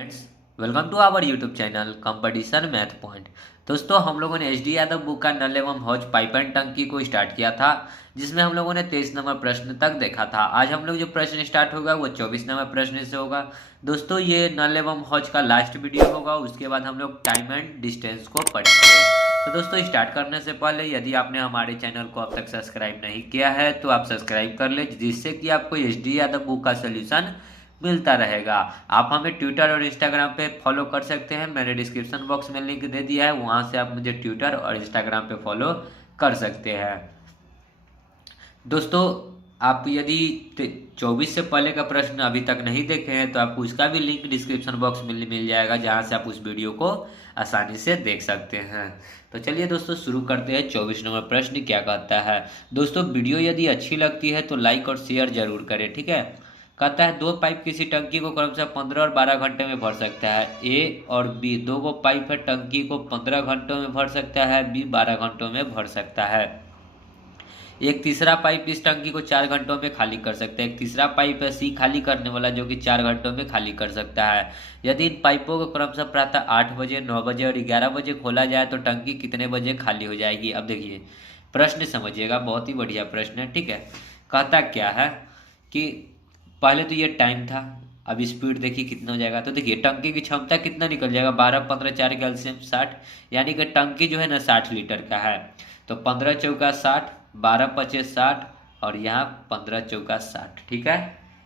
Friends, welcome to our YouTube channel competition math point. दोस्तों, हम लोगों ने एच डी यादव बुक का नल एवं हौज पाइप एंड टंकी को स्टार्ट किया था, जिसमें हम लोगों ने 23 नंबर प्रश्न तक देखा था। आज हम लोग जो प्रश्न स्टार्ट होगा वो 24 नंबर प्रश्न से होगा। दोस्तों, ये नल एवं हौज का लास्ट वीडियो होगा, उसके बाद हम लोग टाइम एंड डिस्टेंस को पढ़ेंगे। तो दोस्तों, स्टार्ट करने से पहले यदि आपने हमारे चैनल को अब तक सब्सक्राइब नहीं किया है तो आप सब्सक्राइब कर ले, जिससे कि आपको एच डी यादव बुक का सोल्यूशन मिलता रहेगा। आप हमें ट्विटर और इंस्टाग्राम पे फॉलो कर सकते हैं, मैंने डिस्क्रिप्शन बॉक्स में लिंक दे दिया है, वहां से आप मुझे ट्विटर और इंस्टाग्राम पे फॉलो कर सकते हैं। दोस्तों, आप यदि 24 से पहले का प्रश्न अभी तक नहीं देखे हैं तो आपको उसका भी लिंक डिस्क्रिप्शन बॉक्स में मिल जाएगा, जहां से आप उस वीडियो को आसानी से देख सकते हैं। तो चलिए दोस्तों, शुरू करते हैं। 24 नंबर प्रश्न क्या कहता है। दोस्तों, वीडियो यदि अच्छी लगती है तो लाइक और शेयर जरूर करें, ठीक है। कहता है दो पाइप किसी टंकी को क्रमशः 15 और 12 घंटे में भर सकता है। ए और बी दो को पाइप है, टंकी को 15 घंटों में भर सकता है, बी 12 घंटों में भर सकता है। एक तीसरा पाइप इस टंकी को 4 घंटों में खाली कर सकता है। एक तीसरा पाइप है सी खाली करने वाला, जो कि 4 घंटों में खाली कर सकता है। यदि इन पाइपों को क्रमशः प्रातः 8 बजे, 9 बजे और 11 बजे खोला जाए तो टंकी कितने बजे खाली हो जाएगी। अब देखिए, प्रश्न समझिएगा, बहुत ही बढ़िया प्रश्न है, ठीक है। कहता क्या है कि पहले तो ये टाइम था, अब स्पीड देखिए कितना हो जाएगा। तो देखिए, टंकी की क्षमता कितना निकल जाएगा, 12 15 4 के एलसीएम 60, यानी कि टंकी जो है ना 60 लीटर का है। तो 15 चौका 60, 12 पचे 60 और यहाँ 15 चौका 60, ठीक है।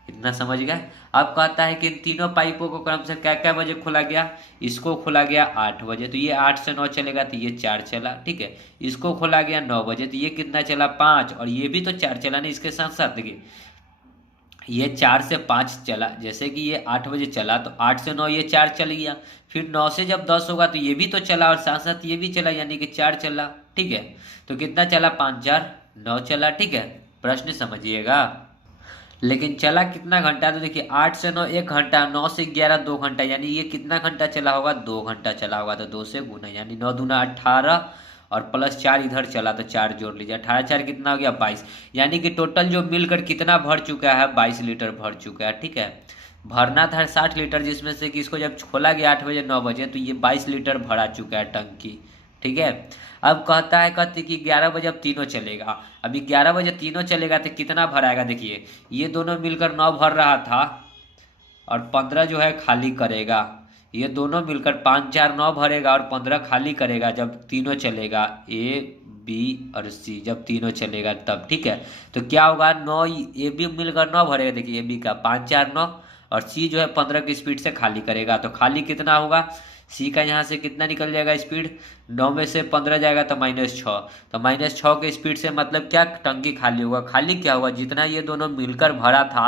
इतना समझ गए। अब कहता है कि इन तीनों पाइपों को क्रमशः क्या क्या बजे खोला गया। इसको खोला गया 8 बजे, तो ये 8 से 9 चलेगा, तो ये 4 चला, ठीक है। इसको खोला गया 9 बजे, तो ये कितना चला 5, और ये भी तो 4 चला नहीं। इसके साथ साथ देखिए, ये 4 से 5 चला, जैसे कि ये 8 बजे चला तो 8 से 9 ये 4 चल गया। फिर 9 से जब 10 होगा तो ये भी तो चला और साथ साथ ये भी चला, यानी कि 4 चला, ठीक है। तो कितना चला, 5 4 9 चला, ठीक है। प्रश्न समझिएगा। लेकिन चला कितना घंटा, तो देखिए 8 से 9 1 घंटा, 9 से 11 2 घंटा, यानी ये कितना घंटा चला होगा, 2 घंटा चला होगा। तो 2 से गुना, यानी 9 दूना 18 और प्लस 4 इधर चला तो 4 जोड़ लीजिए, 18 4 कितना हो गया 22, यानी कि टोटल जो मिलकर कितना भर चुका है, 22 लीटर भर चुका है, ठीक है। भरना था 60 लीटर, जिसमें से कि इसको जब खोला गया 8 बजे 9 बजे तो ये 22 लीटर भरा चुका है टंकी, ठीक है। अब कहता है कहते कि 11 बजे अब तीनों चलेगा। अभी 11 बजे तीनों चलेगा तो कितना भराएगा, देखिए ये दोनों मिलकर 9 भर रहा था और 15 जो है खाली करेगा। ये दोनों मिलकर 5 4 9 भरेगा और 15 खाली करेगा जब तीनों चलेगा, ए बी और सी जब तीनों चलेगा तब, ठीक है। तो क्या होगा, 9 ए बी मिलकर 9 भरेगा, देखिए ए बी का 5 4 9, और सी जो है 15 की स्पीड से खाली करेगा। तो खाली कितना होगा, सी का यहाँ से कितना निकल जाएगा स्पीड, 9 में से 15 जाएगा तो -6, तो -6 के स्पीड से मतलब क्या, टंकी खाली होगा। खाली क्या होगा, जितना ये दोनों मिलकर भरा था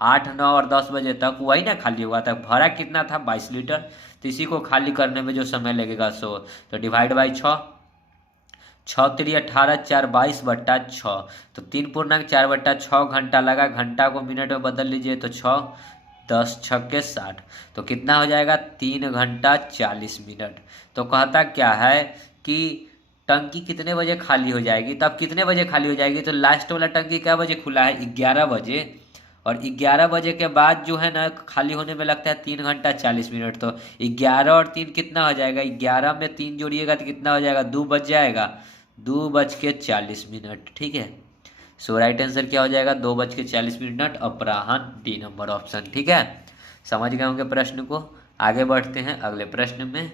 8 9 और 10 बजे तक, वही ना खाली हुआ था। भरा कितना था, 22 लीटर। तो इसी को खाली करने में जो समय लगेगा सो, तो डिवाइड बाई 6, 6 3 18 4 22 बट्टा 6, तो 3 पूर्णांक 4 बट्टा 6 घंटा लगा। घंटा को मिनट में बदल लीजिए तो 6 10 छक्के 60, तो कितना हो जाएगा, 3 घंटा 40 मिनट। तो कहता क्या है कि टंकी कितने बजे खाली हो जाएगी। तब कितने बजे खाली हो जाएगी, तो लास्ट वाला टंकी क्या बजे खुला है, 11 बजे, और 11 बजे के बाद जो है ना खाली होने में लगता है 3 घंटा 40 मिनट। तो 11 और 3 कितना हो जाएगा, 11 में 3 जोड़िएगा तो कितना हो जाएगा, 2 बज जाएगा, 2 बज के 40 मिनट, ठीक है। सो राइट आंसर क्या हो जाएगा, 2 बज के 40 मिनट, अपराहन, डी नंबर ऑप्शन, ठीक है। समझ गए होंगे प्रश्न को। आगे बढ़ते हैं अगले प्रश्न में।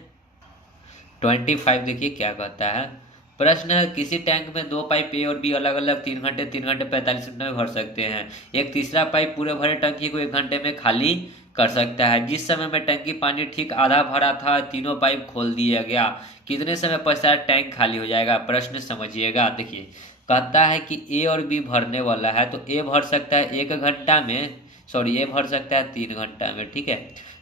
25 देखिए क्या कहता है। प्रश्न है, किसी टैंक में दो पाइप ए और बी अलग अलग 3 घंटे 3 घंटे 45 मिनट में भर सकते हैं। एक तीसरा पाइप पूरे भरे टंकी को 1 घंटे में खाली कर सकता है। जिस समय में टंकी पानी ठीक आधा भरा था, तीनों पाइप खोल दिया गया, कितने समय पश्चात टैंक खाली हो जाएगा। प्रश्न समझिएगा। देखिए, कहता है कि ए और बी भरने वाला है, तो ए भर सकता है 1 घंटा में, सॉरी ए भर सकता है 3 घंटा में, ठीक है।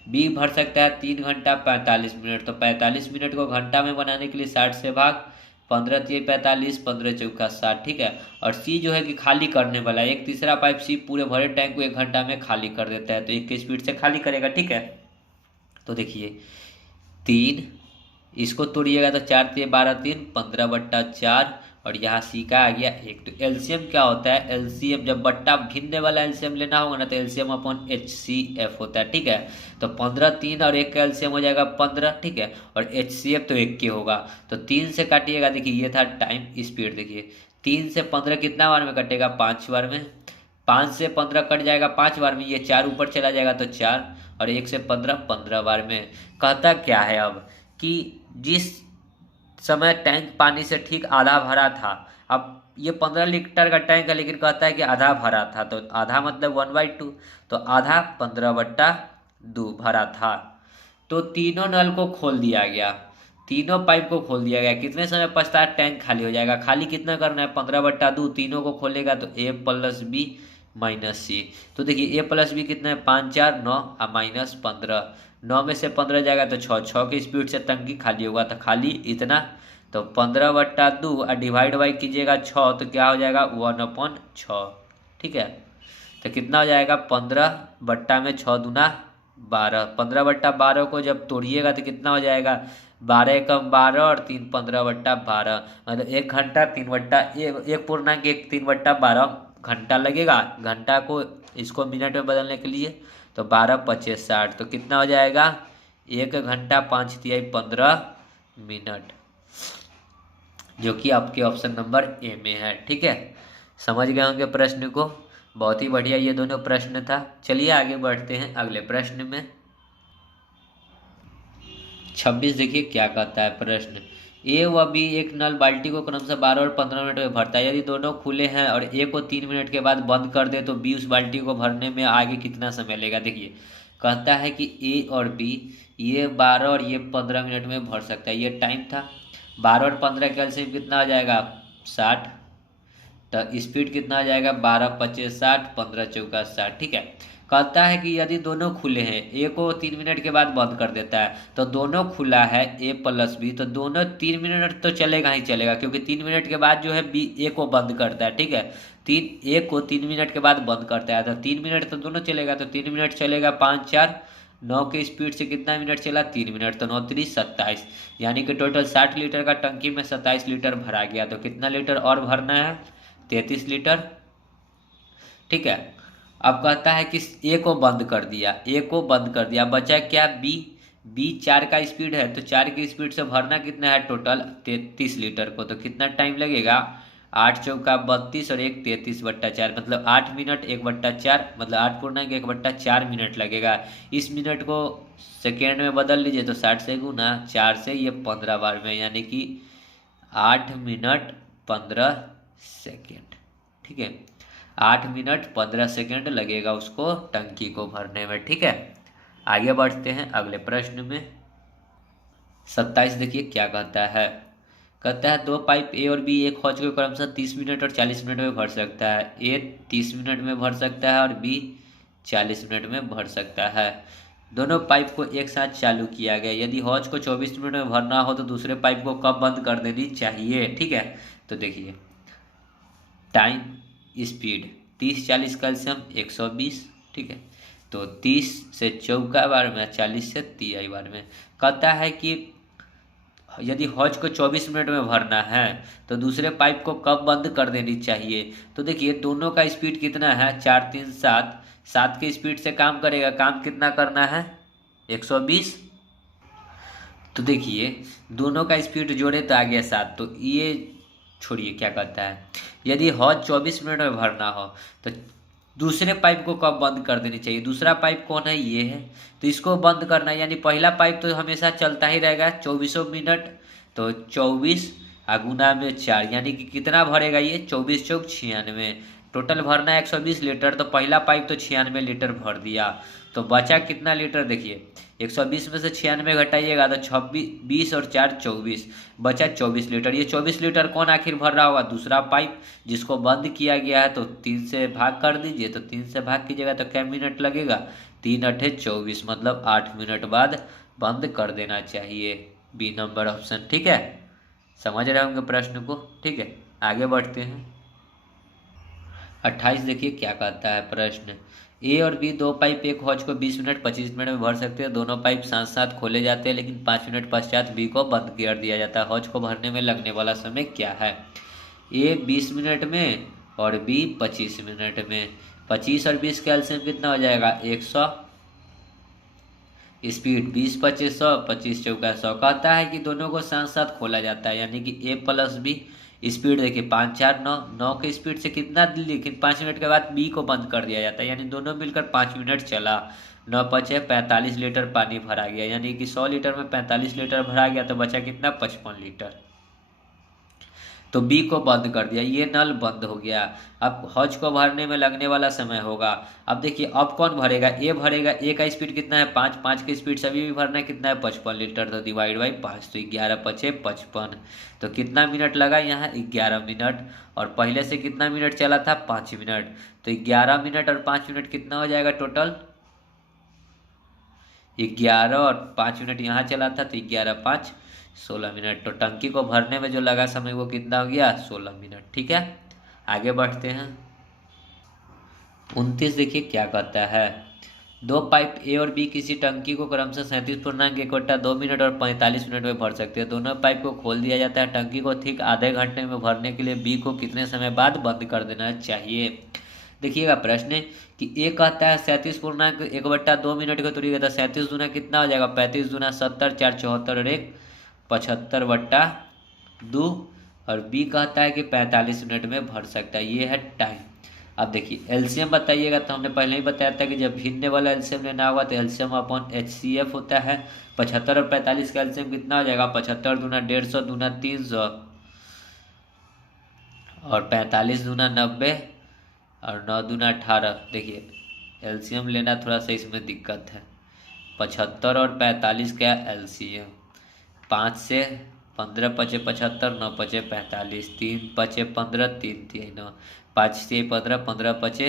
बी भर सकता है 3 घंटा 45 मिनट, तो 45 मिनट को घंटा में बनाने के लिए 60 से भाग, 15 3 45, 15 चौका 60, ठीक है। और सी जो है कि खाली करने वाला है, एक तीसरा पाइप सी पूरे भरे टैंक को 1 घंटा में खाली कर देता है, तो 1 की स्पीड से खाली करेगा, ठीक है। तो देखिए 3, इसको तोड़िएगा तो 4 3 12 3 15 बट्टा 4 और यहाँ सी का आ गया 1। तो एलसीएम क्या होता है, एलसीएम जब बट्टा भिन्न वाला एलसीएम लेना होगा ना तो एलसीएम अपॉन HCF होता है, ठीक है। तो 15 3 और 1 का एलसीएम हो जाएगा 15, ठीक है। और HCF तो 1 के होगा, तो 3 से काटिएगा। देखिए ये था टाइम स्पीड, देखिए 3 से 15 कितना बार में कटेगा, 5 बार में। 5 से 15 कट जाएगा 5 बार में, ये 4 ऊपर चला जाएगा तो 4, और 1 से 15 15 बार में। कहता क्या है अब कि जिस समय टैंक पानी से ठीक आधा भरा था, अब ये 15 लीटर का टैंक है लेकिन कहता है कि आधा भरा था, तो आधा मतलब 1/2, तो आधा 15/2 भरा था। तो तीनों नल को खोल दिया गया, तीनों पाइप को खोल दिया गया। कितने समय पश्चात टैंक खाली हो जाएगा, खाली कितना करना है, 15/2, तीनों को खोलेगा तो A + B - C। तो देखिए A + B कितना है, 5 4 9 और -15, 9 में से 15 जाएगा तो 6, 6 की स्पीड से टंकी खाली होगा, तो खाली इतना। तो 15/2 और डिवाइड बाई कीजिएगा 6, तो क्या हो जाएगा 1/6, ठीक है। तो कितना हो जाएगा 15/6 दूना 12, 15/12 को जब तोड़िएगा तो कितना हो जाएगा 12 एकम 12 और 3 15/12, मतलब 1 घंटा 1.1 घंटा लगेगा। घंटा को इसको मिनट में बदलने के लिए तो 12 25 60, तो कितना हो जाएगा 1 घंटा 5 × 15 मिनट, जो कि आपके ऑप्शन नंबर ए में है, ठीक है। समझ गए होंगे प्रश्न को, बहुत ही बढ़िया ये दोनों प्रश्न था। चलिए आगे बढ़ते हैं अगले प्रश्न में। 26 देखिए क्या कहता है प्रश्न, ए व बी एक नल बाल्टी को क्रमशः 12 और 15 मिनट में भरता है। यदि दोनों खुले हैं और ए को 3 मिनट के बाद बंद कर दे तो बी उस बाल्टी को भरने में आगे कितना समय लेगा। देखिए कहता है कि ए और बी ये 12 और ये 15 मिनट में भर सकता है, ये टाइम था। 12 और 15 का एलसीएम कितना आ जाएगा 60, तो स्पीड कितना आ जाएगा 12 25 60, 15 चौका 60, ठीक है। कहता है कि यदि दोनों खुले हैं, ए को 3 मिनट के बाद बंद कर देता है, तो दोनों खुला है A + B, तो दोनों 3 मिनट तो चलेगा ही चलेगा, क्योंकि 3 मिनट के बाद जो है बी ए को बंद करता है, ठीक है। ए को 3 मिनट के बाद बंद करता है, तो 3 मिनट तो दोनों चलेगा, तो 3 मिनट चलेगा 5 4 9 के स्पीड से कितना मिनट चला 3 मिनट, तो 9 3 27, यानी कि टोटल 60 लीटर का टंकी में 27 लीटर भरा गया। तो कितना लीटर और भरना है 33 लीटर, ठीक है। अब कहता है कि ए को बंद कर दिया, ए को बंद कर दिया, बचा क्या बी। बी 4 का स्पीड है, तो 4 की स्पीड से भरना कितना है टोटल 33 लीटर को, तो कितना टाइम लगेगा 8 चौका 32 और 1 33/4, मतलब 8 मिनट 1/4, मतलब 8 × 1/4 मिनट लगेगा। इस मिनट को सेकेंड में बदल लीजिए तो 60 से गुना 4 से ये 15 बार में, यानी कि 8 मिनट 15 सेकेंड, ठीक है। 8 मिनट 15 सेकेंड लगेगा उसको टंकी को भरने में, ठीक है। आगे बढ़ते हैं अगले प्रश्न में। 27 देखिए क्या कहता है, कहता है 2 पाइप ए और बी एक हौज को क्रमशः 30 मिनट और 40 मिनट में भर सकता है। ए 30 मिनट में भर सकता है और बी 40 मिनट में भर सकता है। दोनों पाइप को एक साथ चालू किया गया। यदि हौज को 24 मिनट में भरना हो तो दूसरे पाइप को कब बंद कर देनी चाहिए, ठीक है। तो देखिए टाइम स्पीड 30 40 का एलसीएम 120, ठीक है। तो 30 से चौका बार में 40 से 3 बार में। कहता है कि यदि हौज को 24 मिनट में भरना है तो दूसरे पाइप को कब बंद कर देनी चाहिए। तो देखिए दोनों का स्पीड कितना है 4 3 7, 7 की स्पीड से काम करेगा, काम कितना करना है 120। तो देखिए दोनों का स्पीड जोड़े तो आ गया 7, तो ये छोड़िए क्या कहता है, यदि हौज 24 मिनट में भरना हो तो दूसरे पाइप को कब बंद कर देनी चाहिए। दूसरा पाइप कौन है, ये है, तो इसको बंद करना है, यानी पहला पाइप तो हमेशा चलता ही रहेगा 24 मिनट, तो 24 गुना में 4, यानी कि कितना भरेगा ये 24 चौक 96, टोटल भरना है 120 लीटर, तो पहला पाइप तो 96 लीटर भर दिया। तो बचा कितना लीटर, देखिए 120 में से 96 घटाइएगा तो 26 20 और 4 24, बचा 24 लीटर। ये 24 लीटर कौन आखिर भर रहा होगा, दूसरा पाइप जिसको बंद किया गया है। तो 3 से भाग कर दीजिए, तो 3 से भाग कीजिएगा तो क्या मिनट लगेगा 3 8 24, मतलब 8 मिनट बाद बंद कर देना चाहिए, बी नंबर ऑप्शन, ठीक है। समझ रहे होंगे प्रश्न को, ठीक है। आगे बढ़ते हैं 28 देखिए क्या कहता है प्रश्न, ए और बी 2 पाइप एक हौज को 20 मिनट 25 मिनट में भर सकते हैं। दोनों पाइप साथ साथ खोले जाते हैं, लेकिन 5 मिनट पश्चात बी को बंद कर दिया जाता है। हौज को भरने में लगने वाला समय क्या है। ए 20 मिनट में और बी 25 मिनट में। 25 और 20 का एलसीएम कितना हो जाएगा 100। स्पीड 20 25 100, 25 चौका 100। कहता है कि दोनों को साथ साथ खोला जाता है, यानी कि ए प्लस बी। स्पीड देखिए 5 4 9, 9 के स्पीड से कितना, लेकिन 5 मिनट के बाद बी को बंद कर दिया जाता है, यानी दोनों मिलकर 5 मिनट चला। 9 5 45 लीटर पानी भरा गया, यानी कि 100 लीटर में 45 लीटर भरा गया, तो बचा कितना 55 लीटर। तो बी को बंद कर दिया, ये नल बंद हो गया। अब हौज को भरने में लगने वाला समय होगा। अब देखिए अब कौन भरेगा, ए भरेगा। ए का स्पीड कितना है 5, 5 की स्पीड से अभी भी भरना है, कितना है 55 लीटर, तो डिवाइड बाई 5, तो 11 5 55। तो कितना मिनट लगा यहाँ 11 मिनट। और पहले से कितना मिनट चला था 5 मिनट, तो 11 मिनट और 5 मिनट कितना हो जाएगा टोटल 11, और 5 मिनट यहाँ चला था, तो 11 5 16 मिनट। तो टंकी को भरने में जो लगा समय वो कितना हो गया 16 मिनट। ठीक है, आगे बढ़ते हैं। 29 देखिए क्या कहता है। दो पाइप ए और बी किसी टंकी को क्रमशः 37.1 2 मिनट और 45 मिनट में भर सकते हैं। दोनों पाइप को खोल दिया जाता है। टंकी को ठीक आधे घंटे में भरने के लिए बी को कितने समय बाद बंद कर देना चाहिए। देखिएगा प्रश्न कि ए कहता है 37.1/2 मिनट को तोड़िएगा, तो 37 दूना कितना हो जाएगा 35 दूना 70, 4 74 और 1 75/2। और बी कहता है कि 45 मिनट में भर सकता है, ये है टाइम। अब देखिए एलसीएम बताइएगा, तो हमने पहले ही बताया था कि जब भिन्न वाला एलसीएम लेना होगा तो एलसीएम अपॉन एचसीएफ होता है। 75 और 45 का एलसीएम कितना हो जाएगा 75 दूना 150 दूना 300 और 45 दूना 90 और 9 दूना 18। देखिए एलसीएम लेना थोड़ा सा इसमें दिक्कत है। 75 और 45 का एलसीएम 5 से 15 पचे 75, 9 पचे 45, 3 पचे 15, 3 3 9, 5 से 15, 15 पचे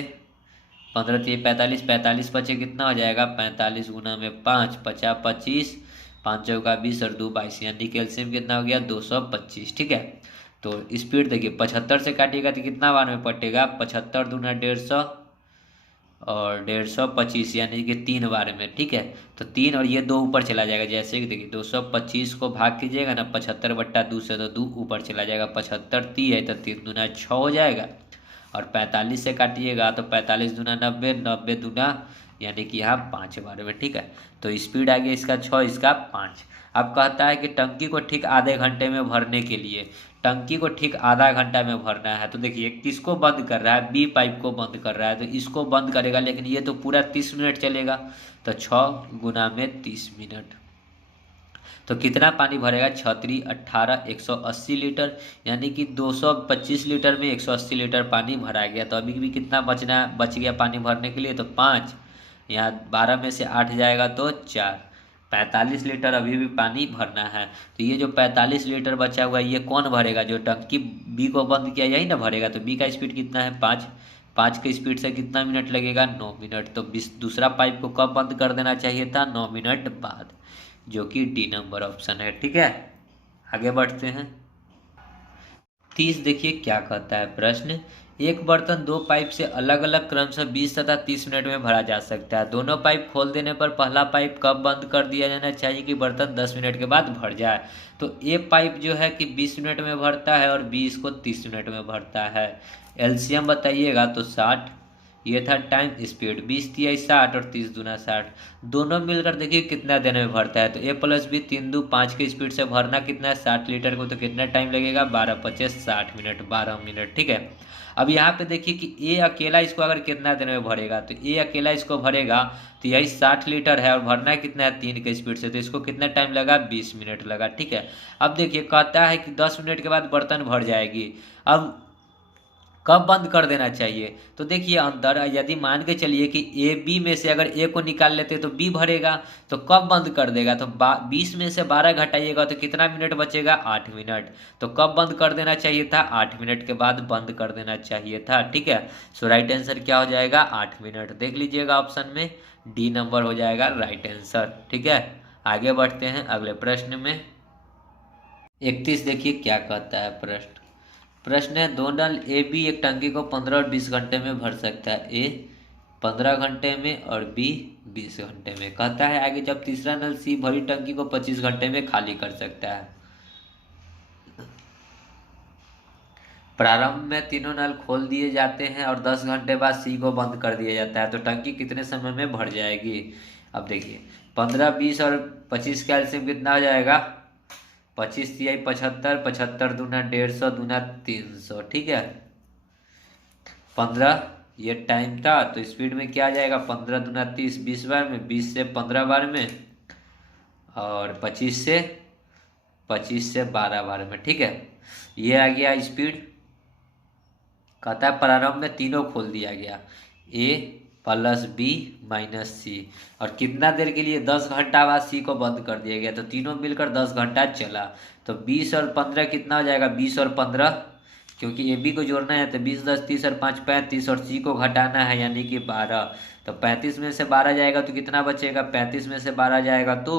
15 3 45, 45 पचे कितना हो जाएगा 45 गुना में 5 50 25, 5 चौका 20 और 2 22, यानी कैल्शियम कितना हो गया 225। ठीक है, तो स्पीड देखिए 75 से काटिएगा तो कितना बार में पटेगा 75 दूना 150 और 150 यानी कि 3 बार में। ठीक है, तो 3 और ये 2 ऊपर चला जाएगा। जैसे कि देखिए 225 को भाग कीजिएगा ना 75/2 से, तो 2 ऊपर चला जाएगा। 75 3 है तो 3 दूना 6 हो जाएगा। और 45 से काटिएगा तो 45 दूना 90, 90 दूना यानी कि यहाँ 5 बार में। ठीक है, तो स्पीड आ गया इसका 6, इसका 5। अब कहता है कि टंकी को ठीक आधे घंटे में भरने के लिए, टंकी को ठीक आधा घंटा में भरना है। तो देखिए किसको बंद कर रहा है, बी पाइप को बंद कर रहा है, तो इसको बंद करेगा, लेकिन ये तो पूरा 30 मिनट चलेगा, तो 6 गुना में 30 मिनट। तो कितना पानी भरेगा 6 18 180 लीटर, यानी कि 225 लीटर में 180 लीटर पानी भरा गया। तो अभी भी कितना बच गया पानी भरने के लिए, तो 5, यहाँ 12 में से 8 जाएगा तो 4, 45 लीटर अभी भी पानी भरना है। तो ये जो 45 लीटर बचा हुआ है ये कौन भरेगा, जो टंकी बी को बंद किया यही ना भरेगा। तो बी का स्पीड कितना है 5, 5 के स्पीड से कितना मिनट लगेगा 9 मिनट। तो दूसरा पाइप को कब बंद कर देना चाहिए था 9 मिनट बाद, जो कि डी नंबर ऑप्शन है। ठीक है, आगे बढ़ते हैं। 30 देखिए क्या कहता है प्रश्न। एक बर्तन दो पाइप से अलग अलग क्रम से 20 तथा 30 मिनट में भरा जा सकता है। दोनों पाइप खोल देने पर पहला पाइप कब बंद कर दिया जाना चाहिए कि बर्तन 10 मिनट के बाद भर जाए। तो ए पाइप जो है कि 20 मिनट में भरता है और बी इसको 30 मिनट में भरता है। एलसीएम बताइएगा तो 60, ये था टाइम। स्पीड 20 3 60 और 30 दूना 60, दोनों मिलकर देखिए कितना देर में भरता है। तो ए प्लस बी 3 2 5 के स्पीड से भरना कितना है 60 लीटर को, तो कितना टाइम लगेगा 12 25 60 मिनट, 12 मिनट। ठीक है, अब यहाँ पे देखिए कि ए अकेला इसको अगर कितना देर में भरेगा, तो ए अकेला इसको भरेगा तो यही 60 लीटर है और भरना है कितना है 3 के स्पीड से, तो इसको कितना टाइम लगा 20 मिनट लगा। ठीक है, अब देखिए कहता है कि 10 मिनट के बाद बर्तन भर जाएगी। अब कब बंद कर देना चाहिए, तो देखिए अंदर यदि मान के चलिए कि ए बी में से अगर ए को निकाल लेते तो बी भरेगा, तो कब बंद कर देगा, तो 20 में से 12 घटाइएगा तो कितना मिनट बचेगा 8 मिनट। तो कब बंद कर देना चाहिए था 8 मिनट के बाद बंद कर देना चाहिए था। ठीक है, सो राइट आंसर क्या हो जाएगा 8 मिनट। देख लीजिएगा ऑप्शन में डी नंबर हो जाएगा राइट आंसर। ठीक है, आगे बढ़ते हैं अगले प्रश्न में। 31 देखिए क्या कहता है प्रश्न है दो नल ए बी एक टंकी को 15 और 20 घंटे में भर सकता है। ए 15 घंटे में और बी 20 घंटे में। कहता है आगे जब तीसरा नल सी भरी टंकी को 25 घंटे में खाली कर सकता है। प्रारंभ में तीनों नल खोल दिए जाते हैं और 10 घंटे बाद सी को बंद कर दिया जाता है, तो टंकी कितने समय में भर जाएगी। अब देखिए 15, 20 और 25 का एलसीएम कितना हो जाएगा, 25 तिहाई 75, 75 दूना 150 दूना 300, ठीक है। 15 ये टाइम था, तो स्पीड में क्या आ जाएगा, 15 दूना 30, 20 बार में, 20 से 15 बार में, और 25 से 12 बार में, ठीक है। ये आ गया स्पीड। कहता है प्रारंभ में तीनों खोल दिया गया, ए प्लस बी माइनस सी, और कितना देर के लिए, 10 घंटा बाद सी को बंद कर दिया गया, तो तीनों मिलकर 10 घंटा चला। तो 20 और 15 कितना हो जाएगा, 20 और 15, क्योंकि ए बी को जोड़ना है तो 20, 10, 30 और 5 35, और सी को घटाना है यानी कि 12। तो 35 में से 12 जाएगा तो कितना बचेगा, 35 में से 12 जाएगा तो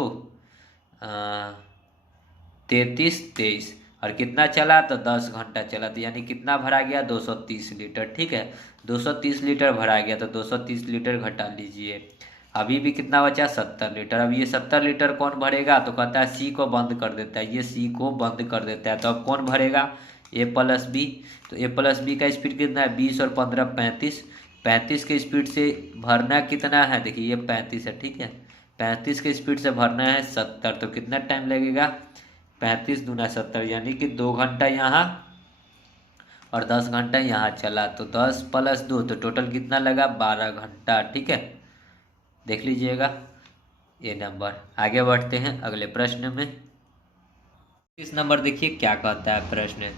33, 23, और कितना चला, तो 10 घंटा चला, तो यानी कितना भरा गया, 230 लीटर, ठीक है। 230 लीटर भरा गया, तो 230 लीटर घटा लीजिए। अभी भी कितना बचा, 70 लीटर। अब ये 70 लीटर कौन भरेगा, तो कहता है सी को बंद कर देता है, ये सी को बंद कर देता है, तो अब कौन भरेगा, ए प्लस बी। तो ए प्लस बी का स्पीड कितना है, 20 और 15 35, 35 के स्पीड से भरना कितना है, देखिए ये 35 है, ठीक है। 35 के स्पीड से भरना है 70, तो कितना टाइम लगेगा, 35 दूना 70, यानी कि 2 घंटा यहाँ और 10 घंटा यहाँ चला, तो 10 प्लस 2, तो टोटल कितना लगा, 12 घंटा, ठीक है। देख लीजिएगा ये नंबर। आगे बढ़ते हैं अगले प्रश्न में। इस नंबर देखिए क्या कहता है प्रश्न।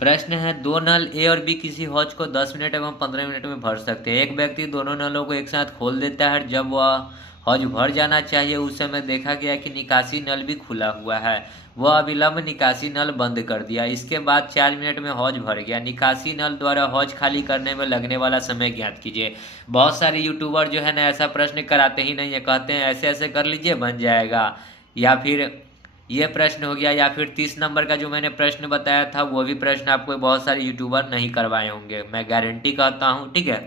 प्रश्न है, दो नल ए और बी किसी हौज को 10 मिनट एवं 15 मिनट में भर सकते हैं। एक व्यक्ति दोनों नलों को एक साथ खोल देता है। जब वह हौज भर जाना चाहिए उस समय देखा गया कि निकासी नल भी खुला हुआ है। वह अविलंब निकासी नल बंद कर दिया। इसके बाद 4 मिनट में हौज भर गया। निकासी नल द्वारा हौज खाली करने में लगने वाला समय ज्ञात कीजिए। बहुत सारे यूट्यूबर जो है ना ऐसा प्रश्न कराते ही नहीं है, कहते हैं ऐसे ऐसे कर लीजिए बन जाएगा, या फिर ये प्रश्न हो गया, या फिर 30 नंबर का जो मैंने प्रश्न बताया था वो भी प्रश्न आपको बहुत सारे यूट्यूबर नहीं करवाए होंगे, मैं गारंटी कहता हूँ, ठीक है।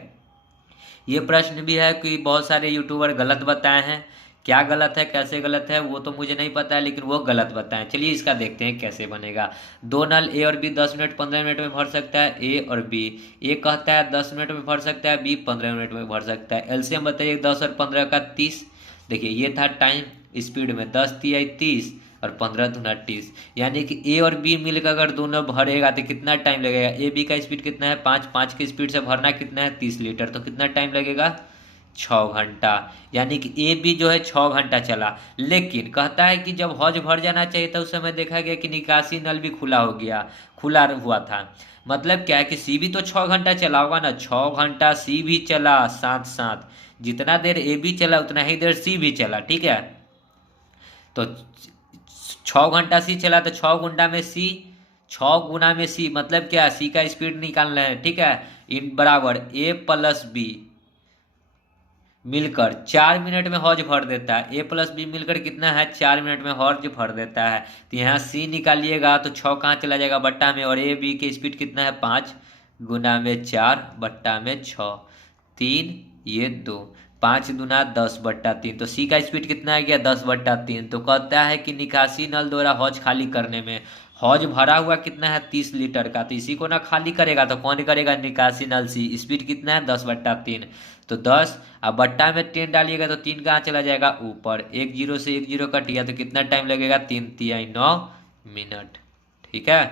ये प्रश्न भी है कि बहुत सारे यूट्यूबर गलत बताए हैं। क्या गलत है, कैसे गलत है वो तो मुझे नहीं पता है, लेकिन वो गलत बताएं। चलिए इसका देखते हैं कैसे बनेगा। दो नल ए और बी 10 मिनट 15 मिनट में भर सकता है, ए और बी। ए कहता है 10 मिनट में भर सकता है, बी 15 मिनट में भर सकता है। एलसीएम बताइए 10 और 15 का 30। देखिए ये था टाइम, स्पीड में 10 तिहाई 30 और 15 दूना 30, यानी कि ए और बी मिलकर अगर दोनों भरेगा तो कितना टाइम लगेगा। ए बी का स्पीड कितना है 5, 5 की स्पीड से भरना कितना है 30 लीटर, तो कितना टाइम लगेगा 6 घंटा। यानी कि ए बी जो है 6 घंटा चला। लेकिन कहता है कि जब हौज भर जाना चाहिए था उस समय देखा गया कि निकासी नल भी खुला हो गया, खुला हुआ था। मतलब क्या है कि सी भी तो 6 घंटा चला होगा ना, 6 घंटा सी भी चला, साथ साथ जितना देर ए बी चला उतना ही देर सी भी चला, ठीक है। तो 6 घंटा सी चला तो 6 गुंडा में सी, 6 गुना में सी, मतलब क्या, सी का स्पीड निकालना है, ठीक है। इन बराबर ए प्लस बी मिलकर 4 मिनट में हौज भर देता है। ए प्लस बी मिलकर कितना है 4 मिनट में हौज भर देता है। तो यहाँ सी निकालिएगा तो 6 कहाँ चला जाएगा बट्टा में, और ए बी के स्पीड कितना है 5 गुना में 4 बट्टा में 6, 3 ये 2, 5 दूना 10 बट्टा 3, तो सी का स्पीड कितना आ गया 10 बट्टा 3। तो कहता है कि निकासी नल द्वारा हौज खाली करने में, हौज भरा हुआ कितना है 30 लीटर का, तो इसी को ना खाली करेगा तो कौन करेगा, निकासी नल सी। स्पीड कितना है 10 बट्टा 3, तो 10, अब बट्टा में 10 डालिएगा तो 3 कहाँ चला जाएगा ऊपर, 1 जीरो से 1 जीरो कट गया, तो कितना टाइम लगेगा 3 तिहाई 9 मिनट, ठीक है।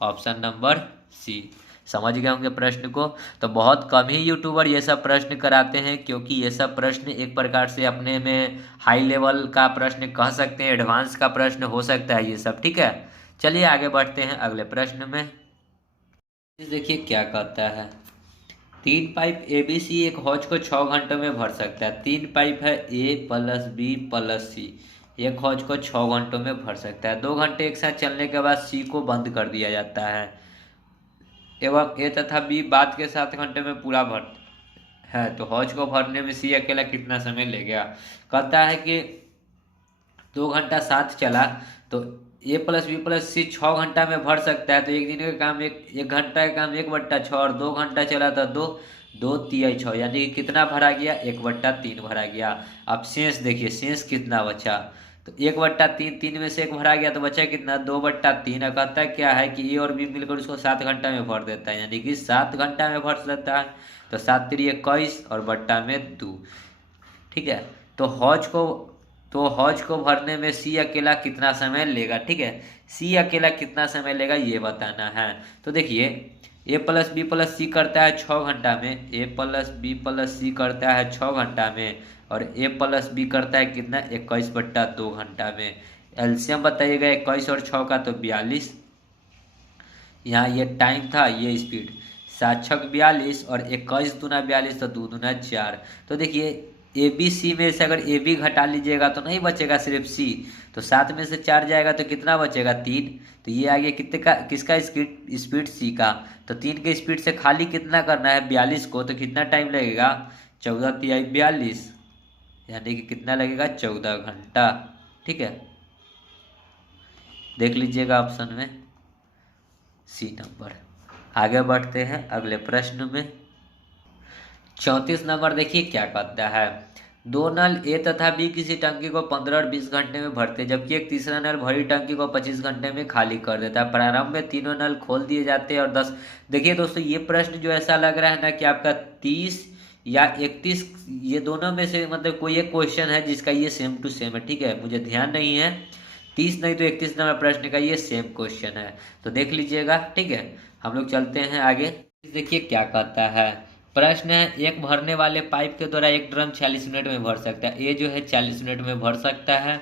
Option number C. समझ गए होंगे प्रश्न को। तो बहुत कम ही यूट्यूबर ये सब प्रश्न कराते हैं, क्योंकि ये सब प्रश्न एक प्रकार से अपने में हाई लेवल का प्रश्न कह सकते हैं, एडवांस का प्रश्न हो सकता है ये सब, ठीक है। चलिए आगे बढ़ते हैं अगले प्रश्न में। देखिए क्या कहता है, 3 पाइप ABC एक हौज को 6 घंटों में भर सकता है। 3 पाइप है A plus B plus C, एक हौज को 6 घंटों में भर सकता है। 2 घंटे एक साथ चलने के बाद C को बंद कर दिया जाता है एवं A तथा B बाद के 7 घंटे में पूरा भर है। तो हौज को भरने में C अकेला कितना समय ले गया। कहता है कि 2 घंटा साथ चला तो ए प्लस बी प्लस सी 6 घंटा में भर सकता है। तो एक दिन का काम एक घंटा का काम 1/6, और 2 घंटा चला था 2 तिहाई 6, यानी कि कितना भरा गया 1/3 भरा गया। अब शेष देखिए, शेष कितना बचा, तो 1/3, 3 में से 1 भरा गया तो बचा कितना 2/3। कहता है क्या है कि ए और बी मिलकर उसको 7 घंटा में भर देता है, यानी कि 7 घंटा में भर देता है। तो 7×3 = 21 और बट्टा में 2। ठीक है, तो हौज को भरने में सी अकेला कितना समय लेगा। ठीक है, सी अकेला कितना समय लेगा ये बताना है। तो देखिए A+B+C करता है 6 घंटा में, A+B+C करता है 6 घंटा में, और A+B करता है कितना 21/2 घंटा में। एलसीएम बताइएगा 21 और 6 का, तो 42। यहाँ ये टाइम था, ये स्पीड, 7×6 = 42 और 21 दूना 42 तो 2 दूना 4। तो देखिए ABC में से अगर AB घटा लीजिएगा तो नहीं बचेगा सिर्फ C, तो 7 में से 4 जाएगा तो कितना बचेगा 3। तो ये आ गया कितने का, किसका स्पीड C का। तो 3 के स्पीड से खाली कितना करना है 42 को, तो कितना टाइम लगेगा 14×3 = 42, यानी कि कितना लगेगा 14 घंटा। ठीक है, देख लीजिएगा ऑप्शन में C नंबर। आगे बढ़ते हैं अगले प्रश्न में। 34 नंबर देखिए क्या कहता है। 2 नल ए तथा बी किसी टंकी को 15 और 20 घंटे में भरते, जबकि एक तीसरा नल भरी टंकी को 25 घंटे में खाली कर देता है। प्रारंभ में तीनों नल खोल दिए जाते हैं और 10। देखिए दोस्तों, ये प्रश्न जो ऐसा लग रहा है ना कि आपका 30 या 31, ये दोनों में से मतलब कोई एक क्वेश्चन है जिसका ये सेम टू सेम है। ठीक है, मुझे ध्यान नहीं है, 30 नहीं तो 31 नंबर प्रश्न का ये सेम क्वेश्चन है, तो देख लीजिएगा। ठीक है, हम लोग चलते हैं आगे। देखिए क्या कहता है। प्रश्न है, एक भरने वाले पाइप के द्वारा एक ड्रम 40 मिनट में भर सकता है। ए जो है 40 मिनट में भर सकता है,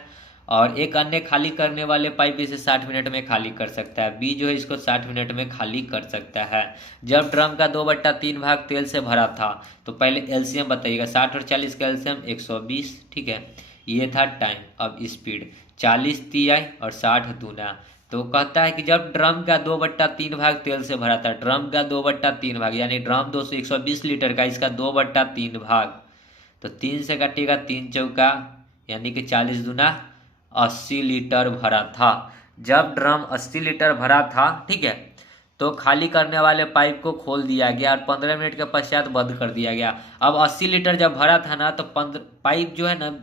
और एक अन्य खाली करने वाले पाइप इसे 60 मिनट में खाली कर सकता है। बी जो है इसको 60 मिनट में खाली कर सकता है। जब ड्रम का 2/3 भाग तेल से भरा था, तो पहले एलसीएम बताइएगा। 60 और 40 का एलसीएम 120। ठीक है, ये था टाइम। अब स्पीड 40 तिहाई और 60 दूना। तो कहता है कि जब ड्रम का 2/3 भाग तेल से भरा था, ड्रम का 2/3 भाग, यानी ड्रम 120 लीटर का, इसका 2/3 भाग, तो 3 से कटिएगा 3 चौका, यानी कि 40 दूना 80 लीटर भरा था। जब ड्रम 80 लीटर भरा था, ठीक है, तो खाली करने वाले पाइप को खोल दिया गया और 15 मिनट के पश्चात बंद कर दिया गया। अब 80 लीटर जब भरा था ना, तो पाइप जो है ना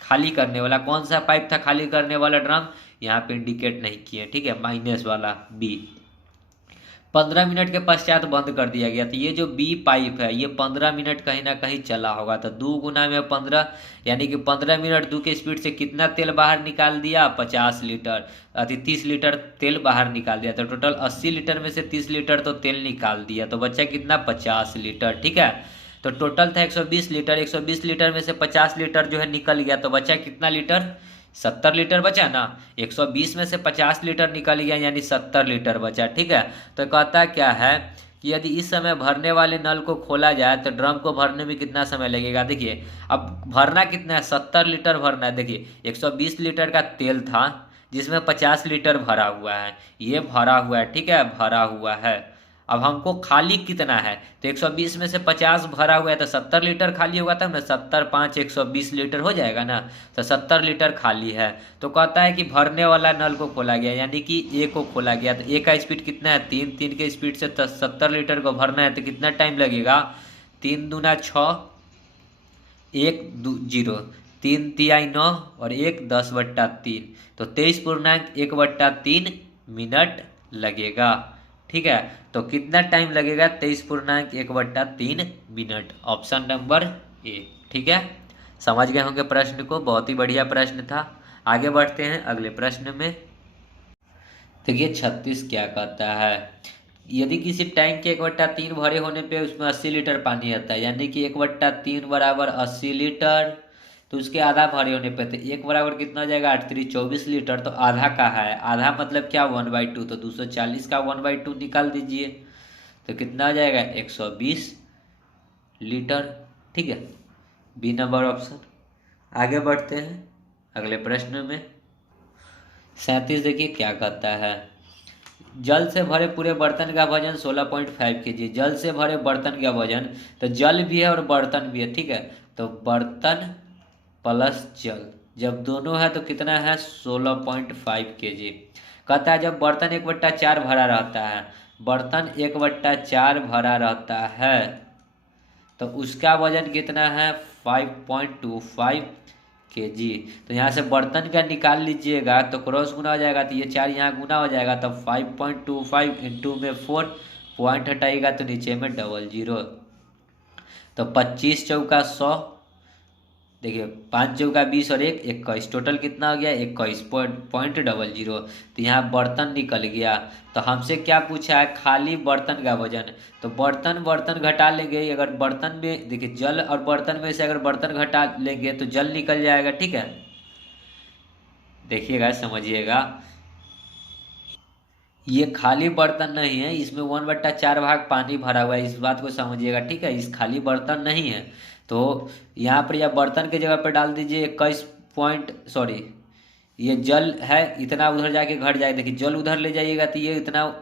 खाली करने वाला, कौन सा पाइप था खाली करने वाला ड्रम, यहाँ पे इंडिकेट नहीं किए। ठीक है, माइनस वाला बी। 15 मिनट के पश्चात बंद कर दिया गया। तो ये जो बी पाइप है ये 15 मिनट कहीं ना कहीं चला होगा। तो 2 गुना में 15, यानी कि 15 मिनट 2 के स्पीड से कितना तेल बाहर निकाल दिया 50 लीटर, 30 लीटर तेल बाहर निकाल दिया। तो टोटल 80 लीटर में से 30 लीटर तो तेल निकाल दिया, तो बचा कितना 50 लीटर। ठीक है, तो टोटल था 120 लीटर, 120 लीटर में से 50 लीटर जो है निकल गया, तो बचा कितना लीटर 70 लीटर बचा ना। 120 में से 50 लीटर निकल गया, यानी 70 लीटर बचा। ठीक है, तो कहता क्या है कि यदि इस समय भरने वाले नल को खोला जाए तो ड्रम को भरने में कितना समय लगेगा। देखिए अब भरना कितना है 70 लीटर भरना है। देखिए 120 लीटर का तेल था जिसमें 50 लीटर भरा हुआ है, ये भरा हुआ है। ठीक है, भरा हुआ है। अब हमको खाली कितना है, तो 120 में से 50 भरा हुआ है, तो 70 लीटर खाली होगा तब ना। 70 5 120 लीटर हो जाएगा ना, तो 70 लीटर खाली है। तो कहता है कि भरने वाला नल को खोला गया, यानी कि ए को खोला गया। तो ए का स्पीड कितना है 3, 3 के स्पीड से 70 लीटर को भरना है, तो कितना टाइम लगेगा 3 दूना 6, 1 0, 3 तिहाई 9 और 1 10/3, तो 23.1/3 मिनट लगेगा। ठीक है, तो कितना टाइम लगेगा 23.1/3 मिनट। Option number A. ठीक है, समझ गए होंगे प्रश्न को, बहुत ही बढ़िया प्रश्न था। आगे बढ़ते हैं अगले प्रश्न में। देखिए 36 क्या कहता है। यदि किसी टैंक के 1/3 भरे होने पे उसमें 80 लीटर पानी आता है, यानी कि 1/3 बराबर 80 लीटर, तो उसके आधा भरे होने पे तो 1 बराबर कितना हो जाएगा 8 3 24 लीटर। तो आधा का है, आधा मतलब क्या 1/2, तो 240 का 1/2 निकाल दीजिए, तो कितना आ जाएगा 120 लीटर। ठीक है, बी नंबर ऑप्शन। आगे बढ़ते हैं अगले प्रश्न में। 37 देखिए क्या कहता है। जल से भरे पूरे बर्तन का वजन 16.5 kg। जल से भरे बर्तन का वजन, तो जल भी है और बर्तन भी है। ठीक है, तो बर्तन प्लस जल जब दोनों है तो कितना है 16.5 kg। कहता है जब बर्तन 1/4 भरा रहता है, बर्तन 1/4 भरा रहता है, तो उसका वजन कितना है 5.25 केजी। तो यहाँ से बर्तन का निकाल लीजिएगा तो क्रॉस गुना हो जाएगा, तो ये 4 यहाँ गुना हो जाएगा, तो 5.25 इंटू में 4 पॉइंट हटाइएगा तो नीचे में 00, तो 25 चौका 100, देखिए 5 चौका 20 और 1 21, टोटल कितना हो गया 21.00। तो यहाँ बर्तन निकल गया। तो हमसे क्या पूछा है, खाली बर्तन का वजन। तो बर्तन बर्तन घटा लेंगे, अगर बर्तन में देखिए जल और बर्तन में से अगर बर्तन घटा लेंगे तो जल निकल जाएगा, ठीक है। देखिएगा समझिएगा, ये खाली बर्तन नहीं है, इसमें 1/4 भाग पानी भरा हुआ है, इस बात को समझिएगा, ठीक है। इस खाली बर्तन नहीं है, तो यहाँ पर या बर्तन के जगह पर डाल दीजिए 21 पॉइंट, सॉरी ये जल है इतना, उधर जाके घट जाए, देखिए जल उधर ले जाइएगा तो ये इतना,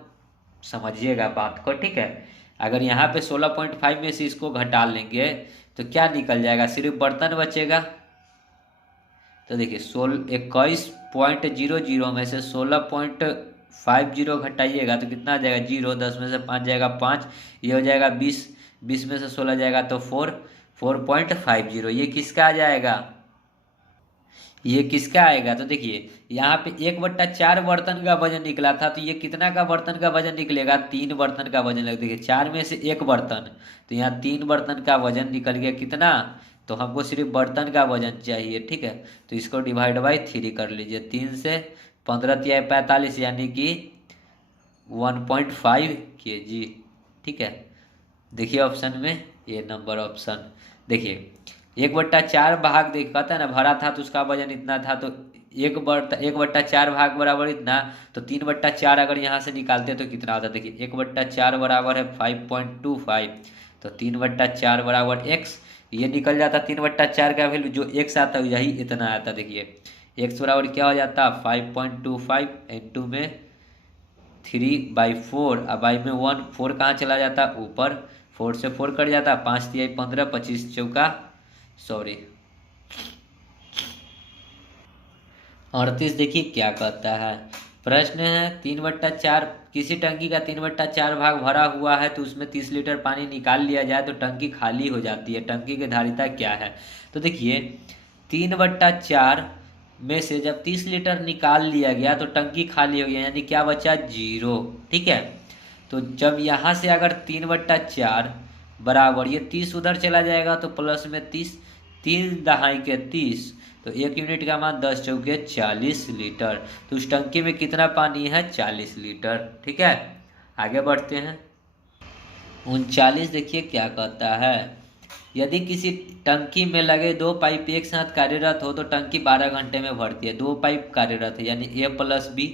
समझिएगा बात को, ठीक है। अगर यहाँ पे 16.5 में से इसको घटा लेंगे तो क्या निकल जाएगा, सिर्फ बर्तन बचेगा। तो देखिए 21.00 में से 16.50 घटाइएगा तो कितना आ जाएगा 0, 10 में से 5 जाएगा 5, ये हो जाएगा 20, 20 में से 16 जाएगा तो 4.50, ये किसका आ जाएगा, ये किसका आएगा। तो देखिए यहाँ पे 1/4 बर्तन का वजन निकला था, तो ये कितना का बर्तन का वजन निकलेगा, 3 बर्तन का वजन लगेगा। देखिए 4 में से 1 बर्तन, तो यहाँ 3 बर्तन का वजन निकल गया कितना, तो हमको सिर्फ बर्तन का वजन चाहिए, ठीक है। तो इसको डिवाइड बाई 3 कर लीजिए, 3 से 15 तिया 45, यानी कि 1.5 kg, ठीक है। देखिए ऑप्शन में ये नंबर ऑप्शन, देखिए 1/4 भाग देख कहता है ना, भरा था तो उसका वजन इतना था, तो 1/4 भाग बराबर इतना, तो 3/4 अगर यहाँ से निकालते तो कितना होता है, देखिए 1/4 बराबर है 5.25, तो 3/4 बराबर x, ये निकल जाता 3/4 का वैल्यू, जो x आता है यही इतना आता। देखिए x बराबर क्या हो जाता 5.25 इंटू में 3/4, अब बाई में 1, 4 कहाँ चला जाता ऊपर, 4 से 4 कट जाता, 5 तिया 15, 25 चौका, सॉरी 38। देखिए क्या कहता है, प्रश्न है 3/4, किसी टंकी का 3/4 भाग भरा हुआ है तो उसमें 30 लीटर पानी निकाल लिया जाए तो टंकी खाली हो जाती है, टंकी की धारिता क्या है। तो देखिए 3/4 में से जब 30 लीटर निकाल लिया गया तो टंकी खाली हो गया, यानी क्या बचा 0, ठीक है। तो जब यहाँ से अगर 3/4 बराबर ये 30 उधर चला जाएगा तो प्लस में 30, 3 दहाई के 30, तो 1 यूनिट का मान 10 चौके 40 लीटर। तो उस टंकी में कितना पानी है 40 लीटर, ठीक है। आगे बढ़ते हैं 39। देखिए क्या कहता है, यदि किसी टंकी में लगे 2 पाइप एक साथ कार्यरत हो तो टंकी 12 घंटे में भरती है। 2 पाइप कार्यरत है यानी A + B,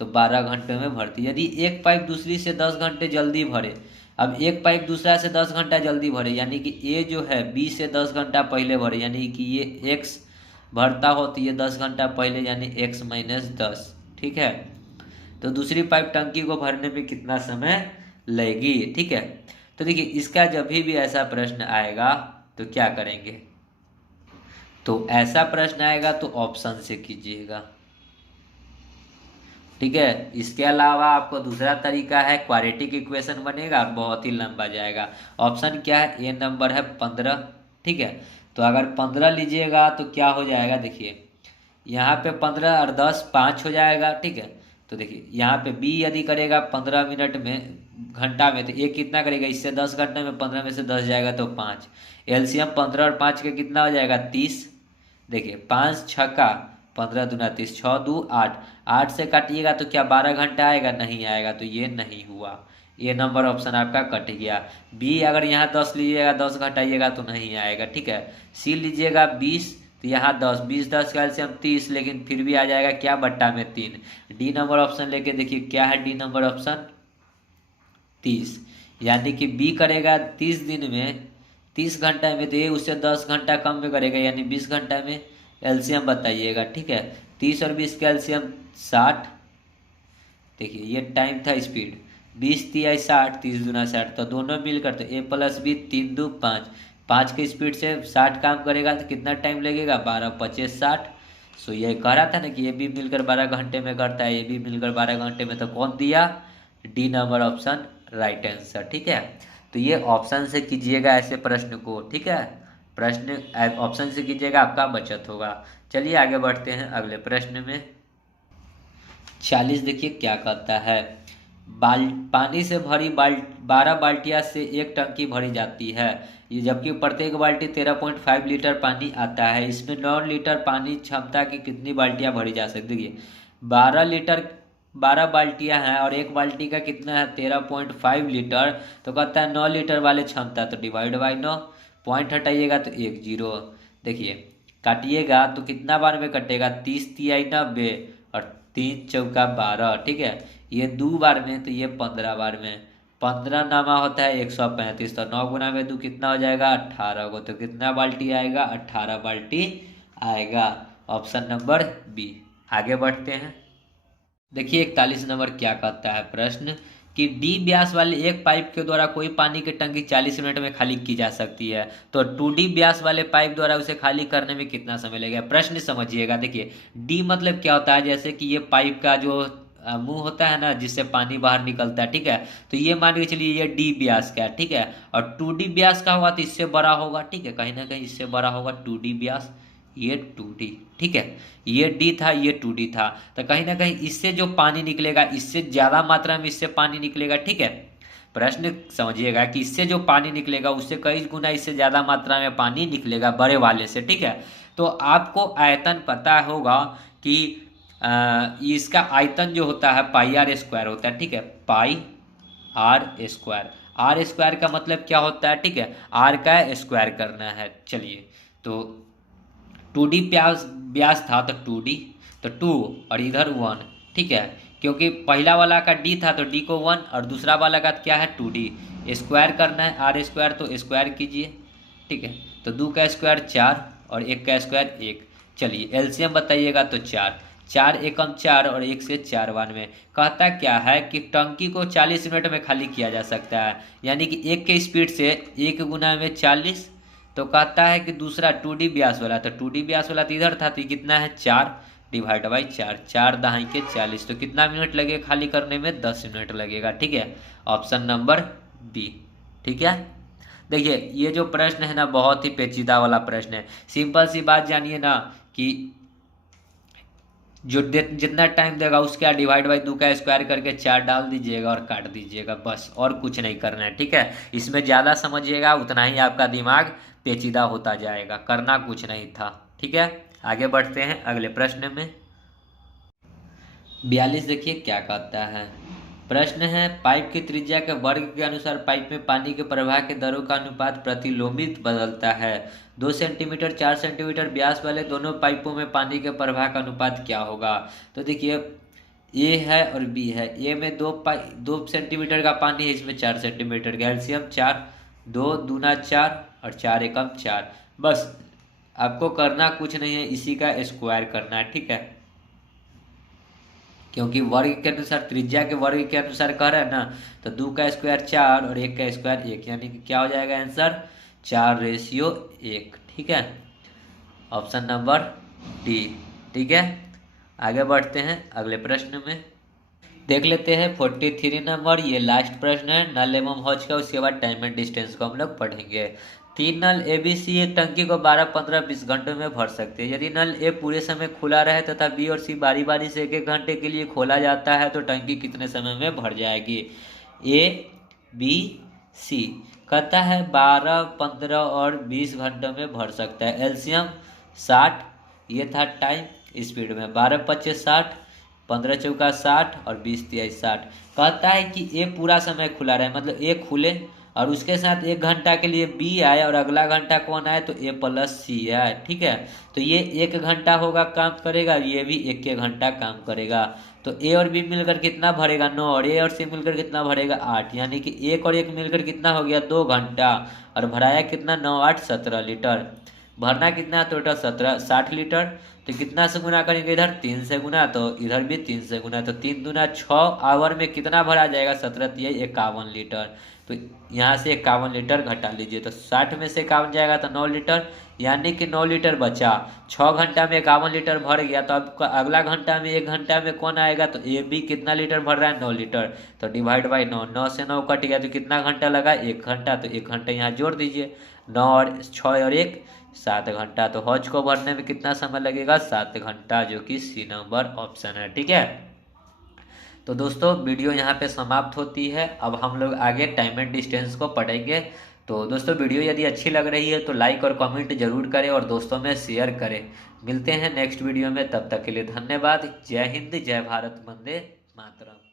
तो 12 घंटे में भरती है। यदि एक पाइप दूसरी से 10 घंटे जल्दी भरे, अब एक पाइप दूसरा से 10 घंटा जल्दी भरे, यानी कि A जो है B से 10 घंटा पहले भरे, यानी कि ये X भरता हो तो ये 10 घंटा पहले, यानी X - 10, ठीक है। तो दूसरी पाइप टंकी को भरने में कितना समय लेगी, ठीक है। तो देखिए इसका जब भी ऐसा प्रश्न आएगा तो क्या करेंगे, तो ऐसा प्रश्न आएगा तो ऑप्शन से कीजिएगा, ठीक है। इसके अलावा आपको दूसरा तरीका है, क्वाड्रेटिक इक्वेशन बनेगा और बहुत ही लंबा जाएगा। ऑप्शन क्या है, ए नंबर है 15, ठीक है। तो अगर 15 लीजिएगा तो क्या हो जाएगा, देखिए यहाँ पे 15 और 10 5 हो जाएगा, ठीक है। तो देखिए यहाँ पे बी यदि करेगा 15 मिनट में, घंटा में, तो ये कितना करेगा, इससे 10 घंटे में 15 में से 10 जाएगा तो 5, एलसीएम 15 और 5 के कितना हो जाएगा 30। देखिए 5 छक्का 15 दूना 30, 6 2 8, 8 से काटिएगा तो क्या 12 घंटा आएगा, नहीं आएगा, तो ये नहीं हुआ, ये नंबर ऑप्शन आपका कट गया। बी अगर यहाँ 10 लीजिएगा 10 घटाइएगा तो नहीं आएगा, ठीक है। सी लीजिएगा 20, तो यहाँ 10, 20 10 का एलसीएम 30, लेकिन फिर भी आ जाएगा क्या बट्टा में 3। डी नंबर ऑप्शन लेके देखिए क्या है, डी नंबर ऑप्शन 30, यानी कि बी करेगा 30 दिन में 30 घंटा में, तो ये उससे 10 घंटा कम में करेगा, यानी 20 घंटा में। एलसीएम बताइएगा, ठीक है। 30 और 20 का एलसीएम 60, देखिए ये टाइम था, स्पीड 20 तिया 60, 30 दूना 60, तो दोनों मिलकर तो A + B 3 2 5, 5 की स्पीड से 60 काम करेगा तो कितना टाइम लगेगा, 12 25 60। सो ये कह रहा था ना कि ये भी मिलकर 12 घंटे में करता है, ये भी मिलकर 12 घंटे में, तो कौन दिया, D number option right answer, ठीक है। तो ये ऑप्शन से कीजिएगा ऐसे प्रश्न को, ठीक है। प्रश्न ऑप्शन से कीजिएगा, आपका बचत होगा। चलिए आगे बढ़ते हैं अगले प्रश्न में। 40 देखिए क्या कहता है, पानी से भरी 12 बाल्टियां से एक टंकी भरी जाती है, ये जबकि प्रत्येक बाल्टी 13.5 लीटर पानी आता है। इसमें 9 लीटर पानी क्षमता की कितनी बाल्टियां भरी जा सकती है। 12 बाल्टियां हैं और एक बाल्टी का कितना है 13.5 लीटर, तो कहता है 9 लीटर वाले क्षमता, तो डिवाइड बाई 9, पॉइंट हटाइएगा तो 1 जीरो। देखिए काटिएगा तो कितना बार में कटेगा, 30 तिहाई 90 और 3 चौका 12, ठीक है। ये 2 बार में तो ये 15 बार में, 15 नामा होता है 135, तो 9 गुना में 2 कितना हो जाएगा 18 को, तो कितना बाल्टी आएगा 18 बाल्टी आएगा। Option number B. आगे बढ़ते हैं। देखिए 41 नंबर क्या कहता है प्रश्न कि डी व्यास वाले एक पाइप के द्वारा कोई पानी की टंकी 40 मिनट में खाली की जा सकती है, तो 2D व्यास वाले पाइप द्वारा उसे खाली करने में कितना समय लगेगा। प्रश्न समझिएगा। देखिए डी मतलब क्या होता है, जैसे कि ये पाइप का जो मुंह होता है ना, जिससे पानी बाहर निकलता है, ठीक है। तो ये मान के चलिए ये डी व्यास का है, ठीक है। और 2D व्यास का होगा तो इससे बड़ा होगा, ठीक है, कहीं ना कहीं इससे बड़ा होगा 2D व्यास, ये 2D, ठीक है। ये D था, ये 2D था, तो कहीं ना कहीं इससे जो पानी निकलेगा इससे ज़्यादा मात्रा में इससे पानी निकलेगा, ठीक है। प्रश्न समझिएगा कि इससे जो पानी निकलेगा उससे कई गुना इससे ज़्यादा मात्रा में पानी निकलेगा बड़े वाले से, ठीक है। तो आपको आयतन पता होगा कि इसका आयतन जो होता है पाई आर स्क्वायर होता है, ठीक है, पाई आर स्क्वायर। आर स्क्वायर का मतलब क्या होता है, ठीक है, आर का स्क्वायर करना है। चलिए तो 2D व्यास था तो 2D, तो 2 और इधर 1, ठीक है, क्योंकि पहला वाला का D था तो D को 1 और दूसरा वाला का क्या है 2D। स्क्वायर करना है आर स्क्वायर, तो स्क्वायर कीजिए, ठीक है। तो 2 का स्क्वायर 4 और 1 का स्क्वायर 1। चलिए एलसीएम बताइएगा तो 4, 4 एकम 4 और 1 से 4 बार में कहता क्या है कि टंकी को 40 मिनट में खाली किया जा सकता है, यानी कि 1 के स्पीड से 1 गुना में 40। तो कहता है कि दूसरा 2D व्यास वाला, तो 2D व्यास वाला तो इधर था, तो कितना है 4 डिवाइड बाई 4, 4 दहाई के 40, तो कितना मिनट लगेगा खाली करने में 10 मिनट लगेगा, ठीक है। ऑप्शन नंबर बी, ठीक है। देखिए ये जो प्रश्न है ना बहुत ही पेचीदा वाला प्रश्न है। सिंपल सी बात जानिए ना कि जो जितना टाइम देगा उसका डिवाइड बाई 2 का स्क्वायर करके 4 डाल दीजिएगा और काट दीजिएगा, बस, और कुछ नहीं करना है, ठीक है। इसमें ज़्यादा समझिएगा उतना ही आपका दिमाग पेचीदा होता जाएगा, करना कुछ नहीं था, ठीक है। आगे बढ़ते हैं अगले प्रश्न में। 42 देखिए क्या कहता है प्रश्न है, पाइप की त्रिज्या के वर्ग के अनुसार पाइप में पानी के प्रवाह के दरों का अनुपात प्रतिलोमित बदलता है। 2 सेंटीमीटर 4 सेंटीमीटर व्यास वाले दोनों पाइपों में पानी के प्रवाह का अनुपात क्या होगा। तो देखिए ए है और बी है, ए में 2 सेंटीमीटर का पानी है, इसमें 4 सेंटीमीटर का, एलसीएम 4, 2 दूना 4 और 4 एकम 4। बस आपको करना कुछ नहीं है, इसी का स्क्वायर करना है, ठीक है, क्योंकि वर्ग के अनुसार त्रिज्या के वर्ग के अनुसार कह रहा है ना, तो 2 का स्क्वायर 4 और 1 का स्क्वायर 1, यानी कि क्या हो जाएगा आंसर 4:1, ठीक है। ऑप्शन नंबर डी, ठीक है। आगे बढ़ते हैं अगले प्रश्न में, देख लेते हैं 43 नंबर, ये लास्ट प्रश्न है नल एवं हौज का, उसके बाद टाइम एंड डिस्टेंस को हम लोग पढ़ेंगे। 3 नल ABC एक टंकी को 12, 15, 20 घंटों में भर सकते हैं। यदि नल ए पूरे समय खुला रहे तथा बी और सी बारी बारी से 1-1 घंटे के लिए खोला जाता है तो टंकी कितने समय में भर जाएगी। A, B, C कहता है 12, 15 और 20 घंटों में भर सकता है। एलसीएम 60, ये था टाइम स्पीड में, 12 25 60, 15 चौका 60 और 20 तिहाई 60। कहता है कि ए पूरा समय खुला रहे, मतलब ए खुले और उसके साथ 1 घंटा के लिए बी आए और अगला घंटा कौन आए तो ए प्लस सी आए, ठीक है। तो ये 1 घंटा होगा काम करेगा, ये भी 1 घंटा काम करेगा, तो ए और बी मिलकर कितना भरेगा 9 और ए और सी मिलकर कितना भरेगा 8, यानी कि 1 और 1 मिलकर कितना हो गया 2 घंटा और भराया कितना 9 8 17 लीटर। भरना कितना टोटल 60 लीटर, तो कितना से गुना करेंगे इधर 3 से गुना, तो इधर भी 3 से गुना, तो 3 दूना 6 आवर में कितना भरा जाएगा 17 तिहाई 51 लीटर। तो यहाँ से 51 लीटर घटा लीजिए, तो 60 में से 51 जाएगा तो 9 लीटर, यानी कि 9 लीटर बचा। 6 घंटा में 51 लीटर भर गया, तो अब अगला घंटा में 1 घंटा में कौन आएगा तो ए बी कितना लीटर भर रहा है 9 लीटर, तो डिवाइड बाई 9, 9 से 9 कट गया तो कितना घंटा लगा 1 घंटा, तो 1 घंटा यहाँ जोड़ दीजिए। 9 और 6 और 1 7 घंटा। तो हौज को भरने में कितना समय लगेगा? 7 घंटा, जो कि सी नंबर ऑप्शन है। ठीक है, तो दोस्तों वीडियो यहाँ पे समाप्त होती है। अब हम लोग आगे टाइम एंड डिस्टेंस को पढ़ेंगे। तो दोस्तों वीडियो यदि अच्छी लग रही है तो लाइक और कमेंट जरूर करें और दोस्तों में शेयर करें। मिलते हैं नेक्स्ट वीडियो में, तब तक के लिए धन्यवाद। जय हिंद, जय भारत, वंदे मातरम।